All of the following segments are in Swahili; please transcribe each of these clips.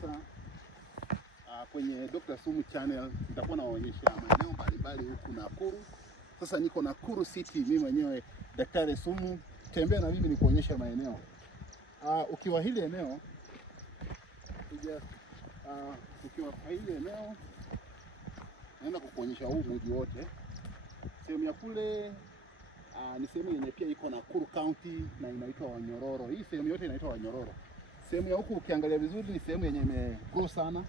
kabisa kwenye Dr. Sumu channel nitakuwa nawaonyesha maeneo mbalimbali huku Nakuru. Sasa niko Nakuru City, mimi mwenyewe Daktari Sumu. Tembea na mimi nikuonyesha maeneo. Ukiwa hili eneo ukiwa hili eneo naenda kukuonyesha huu mji wote. Sehemu ya kule ni sehemu yenye pia iko Nakuru County na inaitwa Wanyororo. Hii sehemu yote inaitwa Wanyororo. Sehemu ya huku ukiangalia vizuri ni sehemu yenye imegrow sana.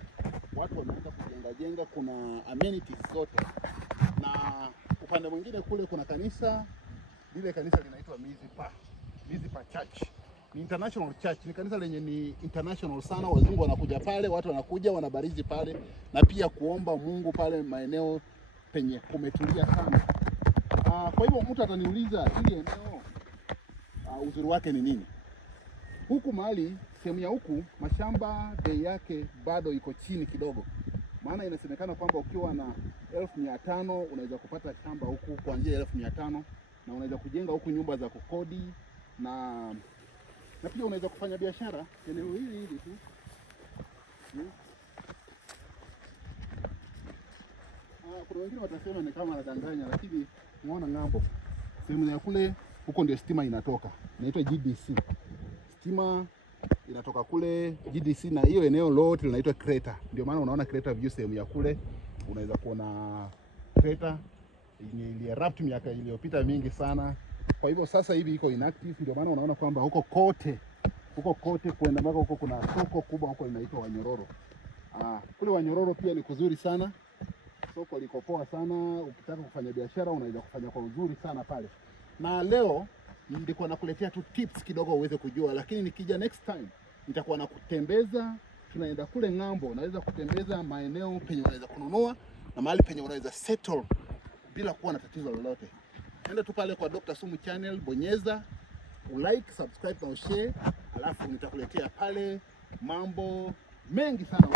Watu wameanza kujenga, kuna amenities zote. Na upande mwingine kule kuna kanisa. Lile kanisa linaitwa Mizipa Church. Ni international church, ni kanisa lenye ni international sana. Wazungu wanakuja pale, watu wanakuja wanabarizi pale na pia kuomba Mungu pale maeneo penye kumetulia sana. Kwa hivyo mtu ataniuliza hili eneo uzuri wake ni nini? Huku mahali sehemu ya huku mashamba bei yake bado iko chini kidogo. Maana inasemekana kwamba ukiwa na 1500 unaweza kupata shamba huku kuanzia 1500 na unaweza kujenga huku nyumba za kukodi na pia unaweza kufanya biashara eneo hili tu. Kuna wengine watasema ni kama nadanganya, lakini unaona ng'ambo sehemu ya kule huko ndio stima inatoka. Inaitwa GDC. Stima inatoka kule GDC na hiyo eneo lote linaitwa crater. Ndio maana unaona crater view sehemu ya kule. Unaweza kuona crater ilierupt miaka iliyopita mingi sana. Kwa hivyo sasa hivi iko inactive, ndio maana unaona kwamba huko kote kwenda mpaka huko kuna soko kubwa huko inaitwa Wanyororo. Kule Wanyororo pia ni kuzuri sana. Soko liko poa sana, ukitaka kufanya biashara unaweza kufanya kwa uzuri sana pale. Na leo nilikuwa nakuletea tu tips kidogo uweze kujua, lakini nikija next time nitakuwa nakutembeza, tunaenda kule ng'ambo, naweza kutembeza maeneo penye unaweza kununua na mahali penye unaweza settle bila kuwa na tatizo lolote. Nenda tu pale kwa Dr. Sumu channel, bonyeza, ulike, subscribe na ushare, alafu nitakuletea pale mambo mengi sana.